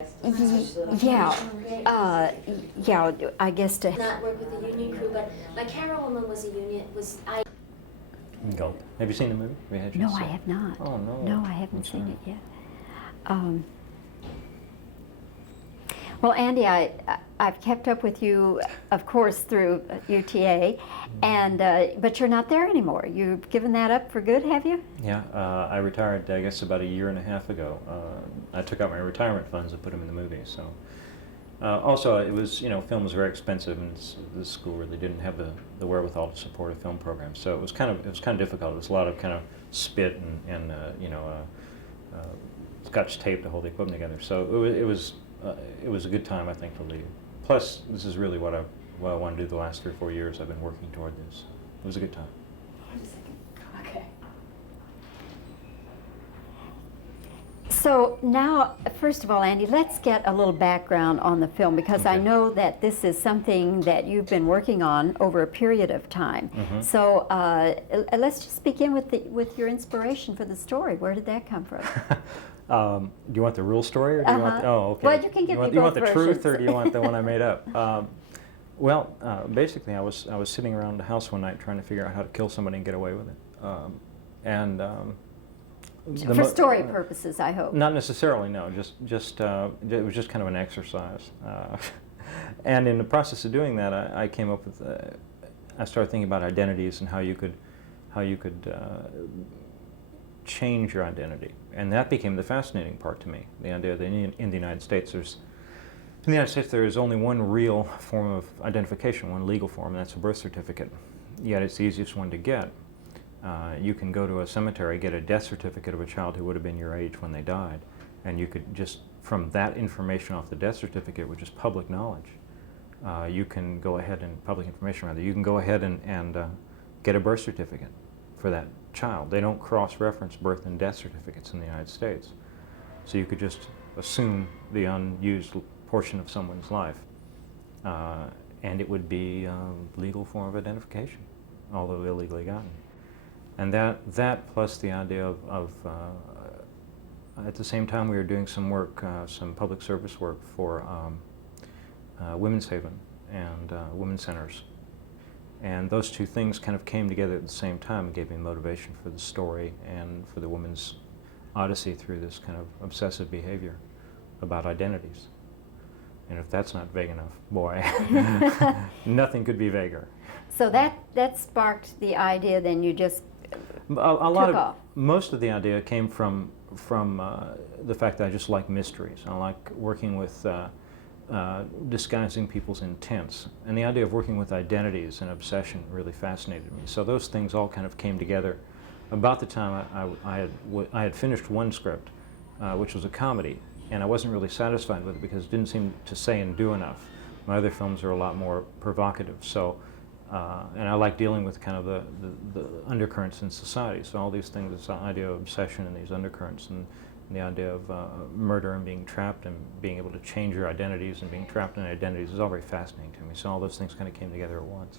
Yeah, yeah, I guess to not work with the union crew, but my camera woman was a union, Gulp. Have you seen the movie? Have you had a No, chance to I see it? have not. Oh, no. No, I haven't I'm seen sorry. it yet. Well, Andy, I've kept up with you, of course, through UTA, and but you're not there anymore. You've given that up for good, have you? Yeah, I retired, I guess, about a year and a half ago. I took out my retirement funds and put them in the movie. So, also, it was, film was very expensive, and the school really didn't have the wherewithal to support a film program. So it was kind of difficult. It was a lot of kind of spit and scotch tape to hold the equipment together. So it was a good time, I think, to leave. Plus, this is really what I want to do the last 3 or 4 years. I've been working toward this. It was a good time. okay. So now, first of all, Andy, let's get a little background on the film, because I Okay. know that this is something that you've been working on over a period of time. Mhm. So let's just begin with your inspiration for the story. Where did that come from? Do you want the real story, or do you want? Oh, okay. Well, you can give me You want both the truth, versions. or do you want the one I made up? Well, basically, I was sitting around the house one night trying to figure out how to kill somebody and get away with it, For story purposes, I hope. Not necessarily, no. Just it was just kind of an exercise, and in the process of doing that, I came up with. I started thinking about identities and how you could change your identity, and that became the fascinating part to me. The idea that in the United States, there is only one real form of identification, one legal form, and that's a birth certificate. Yet it's the easiest one to get. You can go to a cemetery, get a death certificate of a child who would have been your age when they died, and you could just, from that information off the death certificate, which is public knowledge, you can go ahead and, public information rather, you can go ahead and get a birth certificate for that child. They don't cross-reference birth and death certificates in the United States. So you could just assume the unused portion of someone's life, and it would be a legal form of identification, although illegally gotten. And that plus the idea of at the same time we were doing some work, some public service work for Women's Haven and women's centers. And those two things kind of came together at the same time and gave me motivation for the story and for the woman's odyssey through this kind of obsessive behavior about identities. And if that's not vague enough, boy, nothing could be vaguer. So that sparked the idea, then you just Most of the idea came from the fact that I just like mysteries. I like working with disguising people's intents, and the idea of working with identities and obsession really fascinated me. So those things all kind of came together about the time I had finished one script, which was a comedy, and I wasn't really satisfied with it because it didn't seem to say and do enough. My other films are a lot more provocative, so and I like dealing with kind of the undercurrents in society. So all these things, this idea of obsession and these undercurrents, and the idea of murder and being trapped and being able to change your identities and being trapped in identities is all very fascinating to me. So all those things kind of came together at once.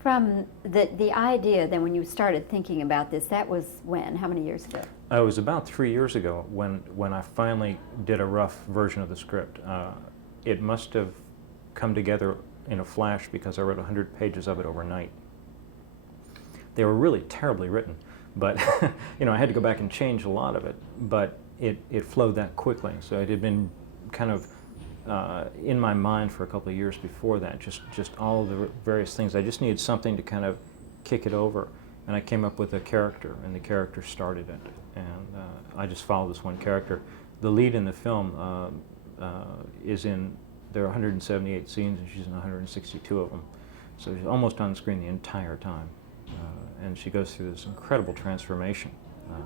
From the idea, then, when you started thinking about this, that was when? How many years ago? It was about 3 years ago when I finally did a rough version of the script. It must have come together in a flash because I wrote 100 pages of it overnight. They were really terribly written, but I had to go back and change a lot of it, but it flowed that quickly. So it had been kind of in my mind for a couple of years before that, just all of the various things. I just needed something to kind of kick it over, and I came up with a character, and the character started it, and I just followed this one character. The lead in the film there are 178 scenes, and she's in 162 of them. So she's almost on the screen the entire time. And she goes through this incredible transformation.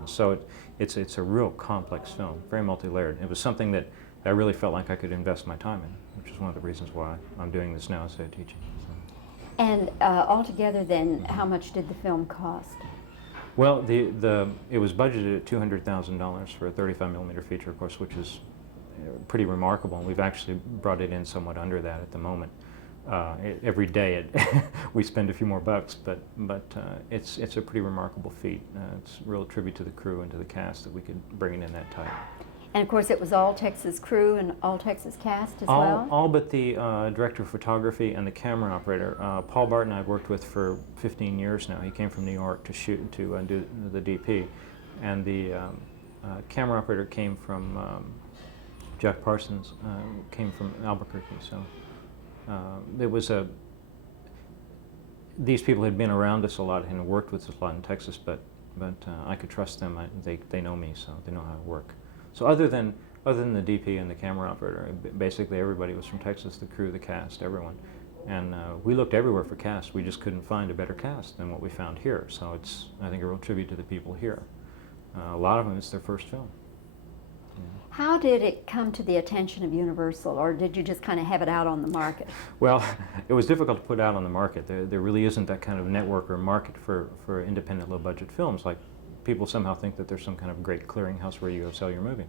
So it's a real complex film, very multi-layered. It was something that I really felt like I could invest my time in, which is one of the reasons why I'm doing this now instead of teaching. So. And altogether, then, how much did the film cost? Well, it was budgeted at $200,000 for a 35mm feature, of course, which is pretty remarkable, and we've actually brought it in somewhat under that at the moment. Every day we spend a few more bucks, but it's a pretty remarkable feat. It's a real tribute to the crew and to the cast that we could bring it in that tight. And of course, it was all Texas crew and all Texas cast as well? All but the director of photography and the camera operator. Paul Barton I've worked with for 15 years now. He came from New York to shoot, to do the DP. And the camera operator came from, Jack Parsons, came from Albuquerque. So it was these people had been around us a lot and worked with us a lot in Texas, but I could trust them. They know me, so they know how to work. So other than the DP and the camera operator, basically everybody was from Texas, the crew, the cast, everyone. And we looked everywhere for cast. We just couldn't find a better cast than what we found here. So it's, I think, a real tribute to the people here. A lot of them, it's their first film. How did it come to the attention of Universal, or did you just kind of have it out on the market? Well, it was difficult to put out on the market. There really isn't that kind of network or market for independent low-budget films. Like, people somehow think that there's some kind of great clearinghouse where you go sell your movie.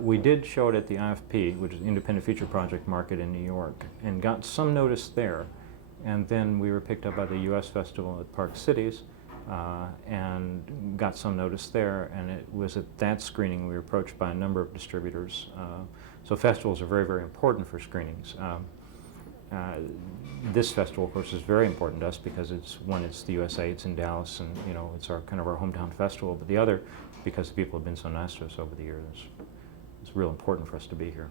We did show it at the IFP, which is Independent Feature Project Market in New York, and got some notice there. And then we were picked up by the U.S. Festival at Park Cities, and got some notice there. And it was at that screening we were approached by a number of distributors. So festivals are very, very important for screenings. This festival, of course, is very important to us because it's the USA, it's in Dallas, and it's our kind of our hometown festival. But the other, because the people have been so nice to us over the years, it's real important for us to be here.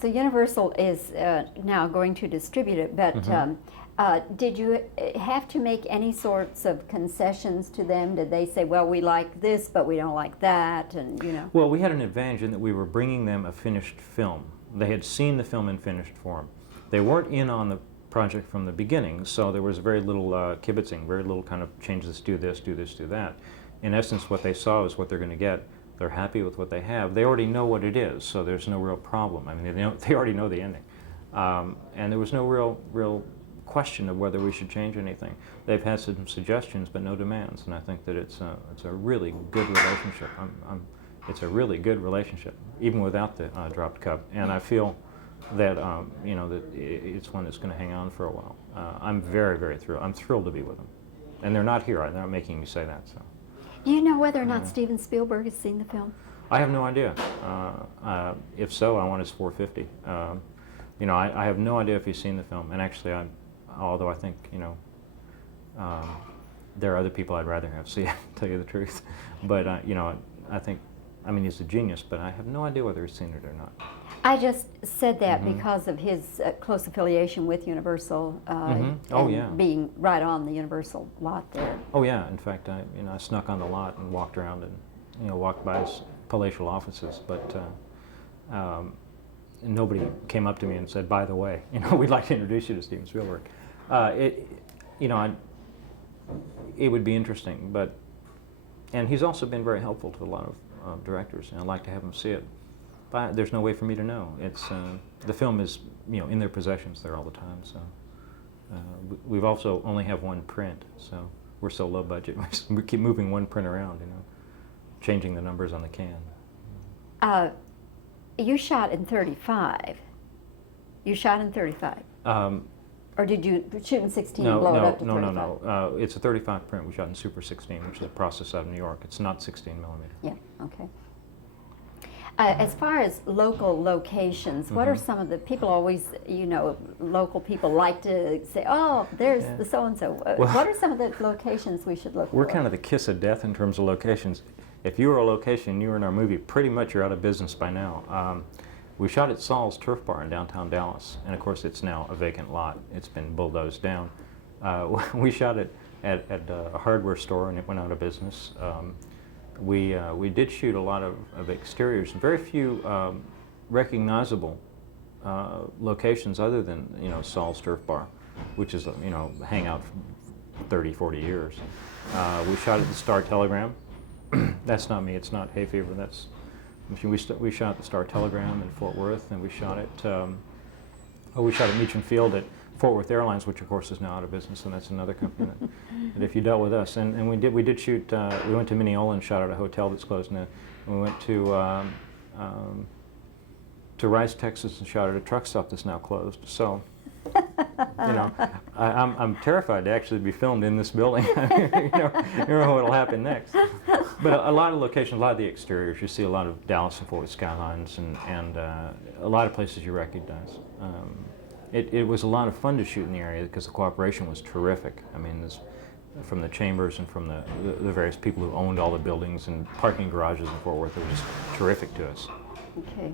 So Universal is now going to distribute it, but did you have to make any sorts of concessions to them? Did they say, well, we like this, but we don't like that, and Well, we had an advantage in that we were bringing them a finished film. They had seen the film in finished form. They weren't in on the project from the beginning, so there was very little kibitzing, very little kind of change this, do this, do this, do that. In essence, what they saw is what they're going to get. They're happy with what they have. They already know what it is, so there's no real problem. I mean, they already know the ending. And there was no real question of whether we should change anything. They've had some suggestions, but no demands, and I think that it's a really good relationship. It's a really good relationship, even without the dropped cup. And I feel that that it's one that's going to hang on for a while. I'm very, very thrilled. I'm thrilled to be with them, and they're not here. They're not making me say that. So, do you know whether or not Steven Spielberg has seen the film? I have no idea. If so, I want his 450. I have no idea if he's seen the film. And actually, although I think there are other people I'd rather have see it, to tell you the truth. But I think, he's a genius, but I have no idea whether he's seen it or not. I just said that because of his close affiliation with Universal, and being right on the Universal lot there. Oh yeah, in fact, I snuck on the lot and walked around and walked by his palatial offices, but nobody came up to me and said, by the way, we'd like to introduce you to Steven Spielberg. It would be interesting, and he's also been very helpful to a lot of directors, and I'd like to have him see it. But there's no way for me to know. It's the film is in their possessions there all the time. So we've also only have one print, so we're so low budget. We keep moving one print around, changing the numbers on the can. You shot in 35. You shot in 35. Or did you shoot in 16 and blow it up to 35? No. It's a 35 print. We shot in Super 16, which is a process out of New York. It's not 16 millimeter. Yeah. Okay. As far as local locations, what are some of the, people always, local people like to say, oh, there's the so-and-so. What are some of the locations we should look for? We're kind of the kiss of death in terms of locations. If you were a location, you were in our movie, pretty much you're out of business by now. We shot at Saul's Turf Bar in downtown Dallas, and of course it's now a vacant lot. It's been bulldozed down. We shot it at a hardware store, and it went out of business. We did shoot a lot of exteriors, very few recognizable locations other than Saul's Turf Bar, which is a hangout for 30, 40 years. We shot at the Star Telegram. That's not me. It's not Hay Fever. That's we shot at the Star Telegram in Fort Worth, and we shot at Meacham Field at Fort Worth Airlines, which of course is now out of business, and that's another company that if you dealt with us. And we did shoot, we went to Mineola and shot at a hotel that's closed now. We went to Rice, Texas, and shot at a truck stop that's now closed. So, I'm terrified to actually be filmed in this building. You know what'll happen next. But a lot of locations, a lot of the exteriors, you see a lot of Dallas and Fort Worth skylines, and a lot of places you recognize. It was a lot of fun to shoot in the area because the cooperation was terrific. I mean, from the chambers and from the various people who owned all the buildings and parking garages in Fort Worth, it was just terrific to us. Okay.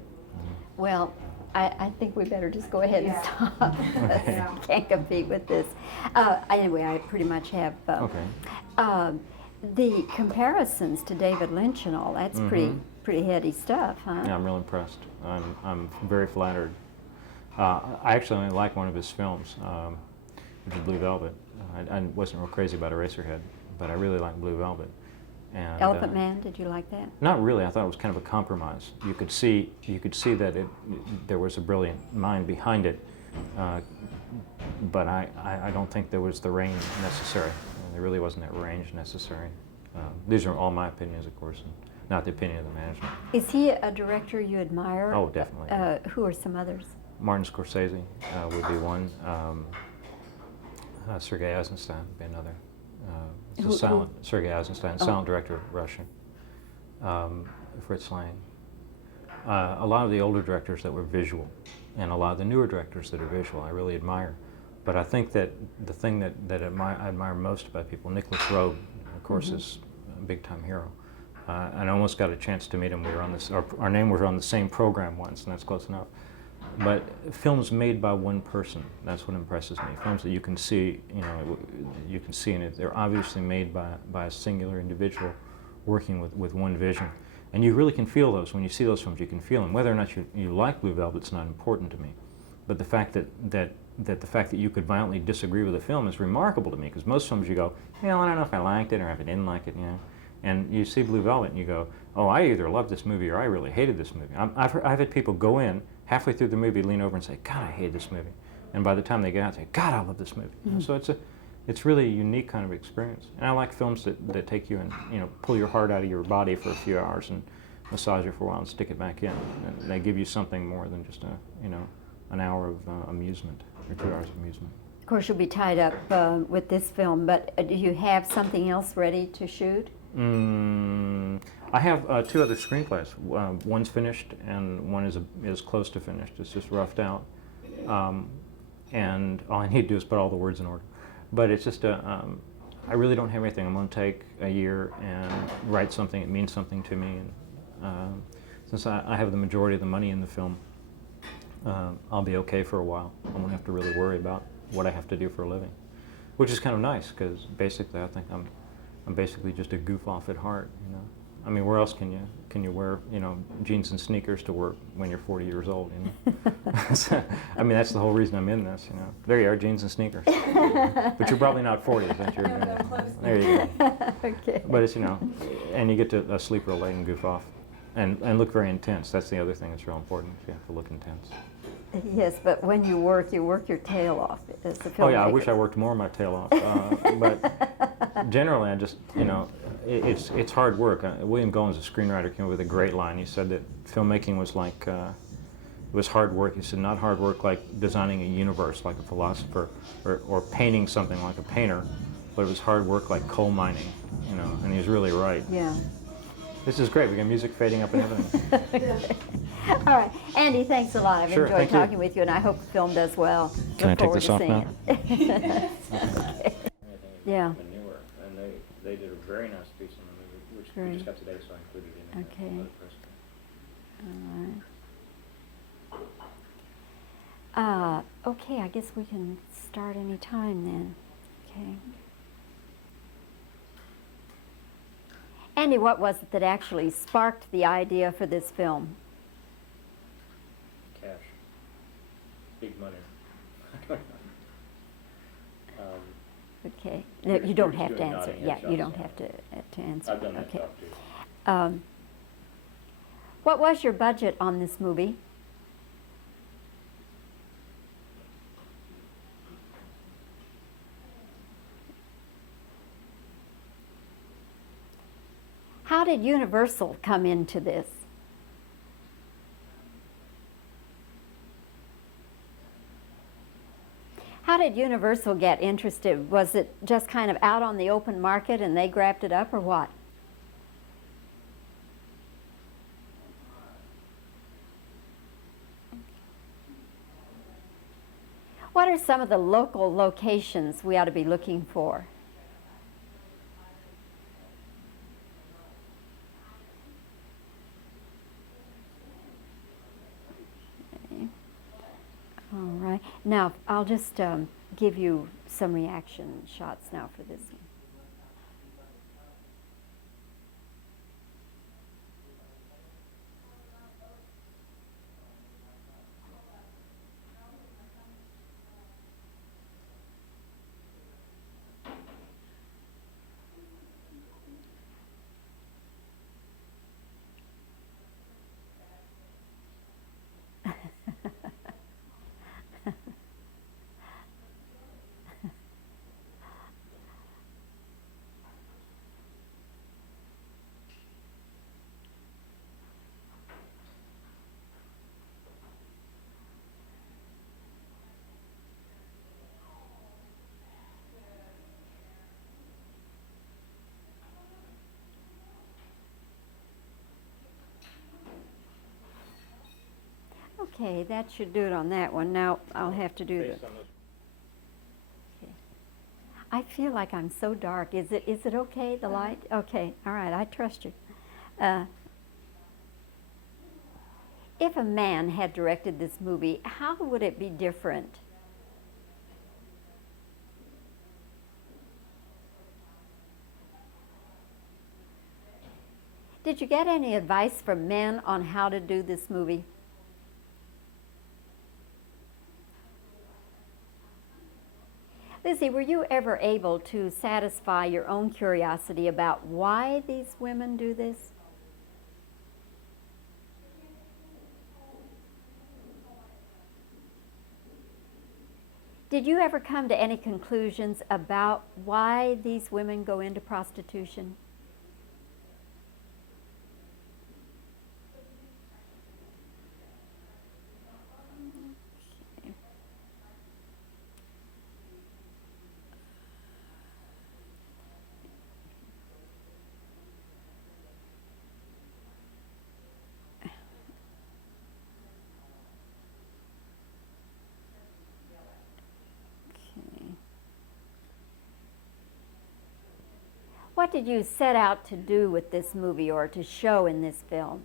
Well, I think we better just go ahead and stop. Okay. Can't compete with this. Anyway, I pretty much have the comparisons to David Lynch and all. That's pretty heady stuff, huh? Yeah, I'm real impressed. I'm very flattered. I actually only like one of his films, which is Blue Velvet. I wasn't real crazy about Eraserhead, but I really like Blue Velvet. And, Elephant Man, did you like that? Not really. I thought it was kind of a compromise. You could see that there was a brilliant mind behind it, but I don't think there was the range necessary. There really wasn't that range necessary. These are all my opinions, of course, and not the opinion of the management. Is he a director you admire? Oh, definitely. Who are some others? Martin Scorsese would be one. Sergei Eisenstein would be another. Sergei Eisenstein, silent director, Russian. Fritz Lang. A lot of the older directors that were visual, and a lot of the newer directors that are visual, I really admire. But I think that the thing that I admire most about people, Nicholas Roeg, of course, is a big-time hero. And I almost got a chance to meet him. We were on this. Our name was on the same program once, and that's close enough. But films made by one person—that's what impresses me. Films that you can see, you can see in it. They're obviously made by a singular individual working with one vision, and you really can feel those when you see those films. You can feel them. Whether or not you like Blue Velvet's not important to me, but the fact that you could violently disagree with a film is remarkable to me. Because most films you go, well, I don't know if I liked it or if I didn't like it, And you see Blue Velvet and you go, oh, I either loved this movie or I really hated this movie. I've had people go in halfway through the movie, lean over and say, God, I hate this movie. And by the time they get out, they say, God, I love this movie. So it's really a unique kind of experience. And I like films that take you and pull your heart out of your body for a few hours and massage it for a while and stick it back in. And they give you something more than just an hour of amusement or 2 hours of amusement. Of course, you'll be tied up with this film, but do you have something else ready to shoot? I have 2 other screenplays. One's finished, and one is close to finished. It's just roughed out, and all I need to do is put all the words in order. But it's just I really don't have anything. I'm going to take a year and write something that means something to me. And since I have the majority of the money in the film, I'll be okay for a while. I won't have to really worry about what I have to do for a living, which is kind of nice because basically I think I'm basically just a goof off at heart. I mean, where else can you wear jeans and sneakers to work when you're 40 years old? So, I mean, that's the whole reason I'm in this. There you are, jeans and sneakers. But you're probably not 40, is that your? There you go. Okay. But it's and you get to sleep real late and goof off, and look very intense. That's the other thing that's real important. You have to look intense. Yes, but when you work your tail off as a filmmaker. Oh yeah, I wish I worked more of my tail off. But generally, I just it's hard work. William Goldman's a screenwriter, came up with a great line. He said that filmmaking was like it was hard work. He said not hard work like designing a universe like a philosopher or painting something like a painter, but it was hard work like coal mining. And he's really right. Yeah. This is great. We got music fading up and everything. All right, Andy, thanks a lot. I've Sure, enjoyed thank you. talking with you, and I hope the film does well. Can I Look take forward this to off seeing now? it. Okay. Yeah. Manure, and they did a very nice piece on the movie, which we Great. just got today, so I included it in Okay. the press. All right. Okay, I guess we can start any time then. Okay. Andy, what was it that actually sparked the idea for this film? Cash. Big money. Okay. No, you don't have to doing answer. nodding Yeah, head you shots, don't have to answer. I've done that Okay. talk too. What was your budget on this movie? How did Universal come into this? How did Universal get interested? Was it just kind of out on the open market and they grabbed it up, or what? What are some of the local locations we ought to be looking for? Okay. All right. Now, I'll just give you some reaction shots now for this one. Okay, that should do it on that one. Now I'll have to do the. Okay. I feel like I'm so dark. Is it okay, the light? Okay, all right, I trust you. If a man had directed this movie, how would it be different? Did you get any advice from men on how to do this movie? Lizzie, were you ever able to satisfy your own curiosity about why these women do this? Did you ever come to any conclusions about why these women go into prostitution? What did you set out to do with this movie or to show in this film?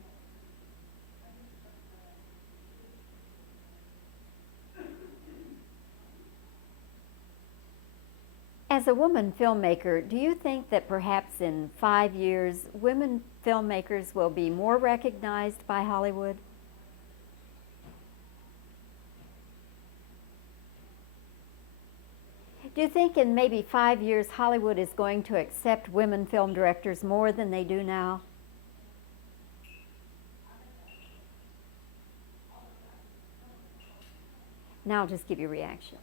As a woman filmmaker, do you think that perhaps in 5 years, women filmmakers will be more recognized by Hollywood? Do you think in maybe 5 years Hollywood is going to accept women film directors more than they do now? Now I'll just give you reactions.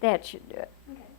That should do it. Okay.